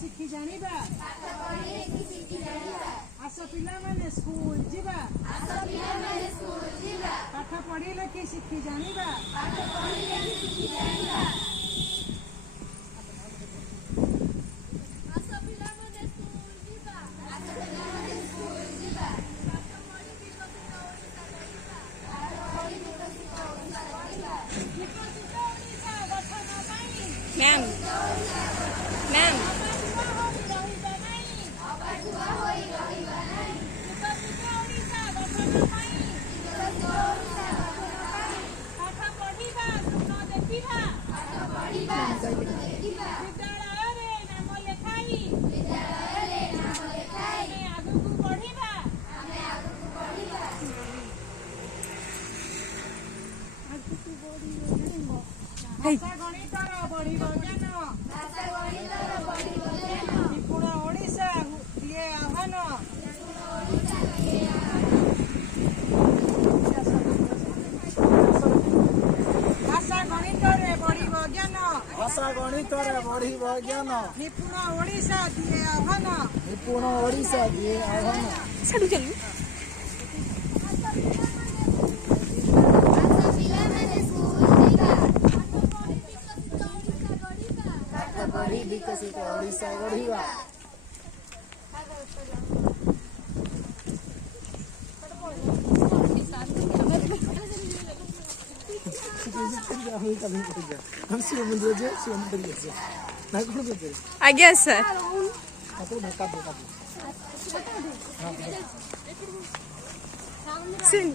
शिखी जानिबा आस पिला माने स्कूल जिबा पाठ पढ़ी लिखी शिखी जानिबा मैम मैम भाषा गणित बढ़ी ज्ञान निपुण ओडिशा दिए आह्वान निपुण ओडिशा दिए आह्वान साडू चलू पढ़ी विकसित ओडिशा गढ़िबा आज्ञा सर सिंह